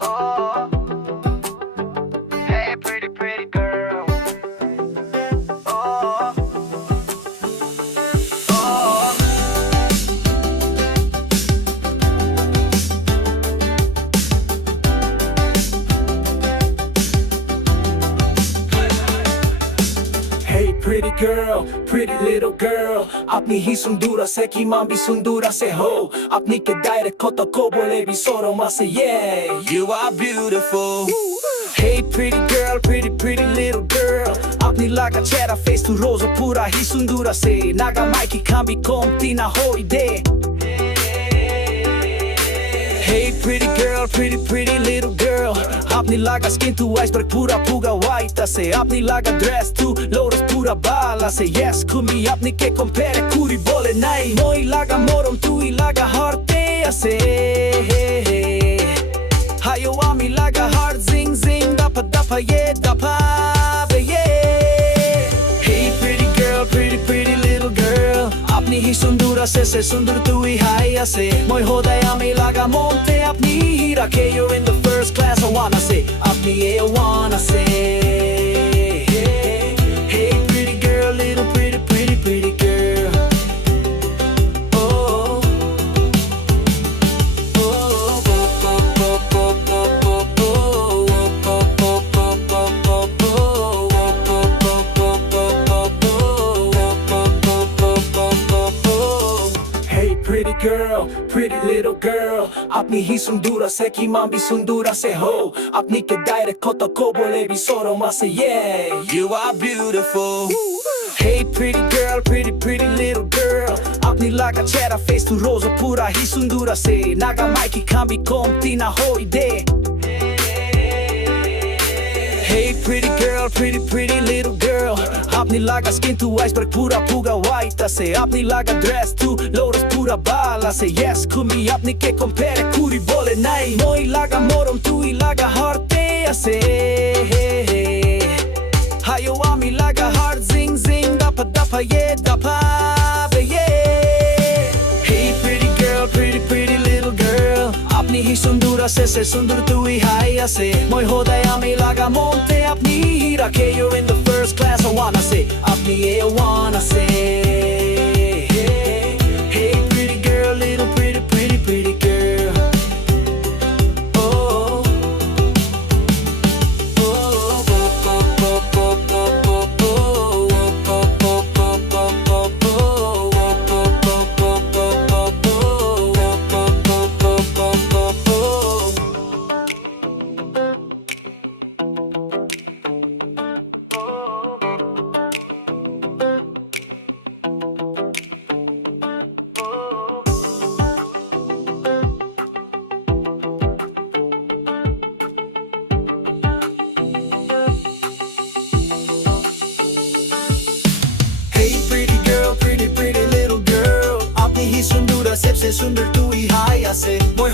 Oh, hey, pretty, pretty girl. Oh, oh. Hey pretty girl, pretty little girl अपनी ही सुंदर से की माँ भी सुंदर से हो अपनी के दायरे को तो को बोले भी सोरो माँ से yeah You are beautiful. Hey pretty girl, pretty little girl अपनी लगा चेहरा face to rosa पूरा ही सुंदर से Nagamese cambi conti na hoide Hey pretty girl, pretty little girl अपनी लगा skin to iceberg पूरा पूरा white से अपनी लगा dress to lotus पूरा bala से yes kumi अपनी के compare kuri बोले नहीं moi लगा morom tu ही लगा heart से hayo ami लगा heart zing zing dapa dapa yeah dapa yeah Hey pretty girl, pretty little girl अपनी ही सुंदर से सुंदर तू ही है से moi होदा ami लगा monte अपनी ही रखे you're in the first class I wanna say अपनी ये I wanna say Hey pretty girl, little pretty girl Oh Hey pretty girl, pretty little girl अपनी ही सुंदर से की माँ भी सुंदर से हो अपनी के दायरे को तो को बोले भी सोरो माँ से yeah You are beautiful. Hey pretty girl, pretty little girl अपनी लगा चेहरा face to rosa पूरा ही सुंदर से Nagamese cambi conti na hoide Hey pretty girl, pretty little girl अपनी लगा skin to iceberg पूरा पूरा white से अपनी लगा dress to lotus पूरा bala से yes kumi अपनी के compare kuri बोले नहीं moi लगा morom tu ही लगा heart से hayo ami लगा heart zing zing dapa dapa yeah dapa yeah Hey pretty girl, pretty little girl अपनी ही सुंदर से सुंदर तू ही है से moi होदा ami लगा monte अपनी ही रखे you're in the first class I wanna say अपनी ये I wanna say Hey pretty girl, little pretty girl Oh Hey pretty girl, pretty little girl अपनी ही सुंदर सबसे सुंदर तू ही है से moi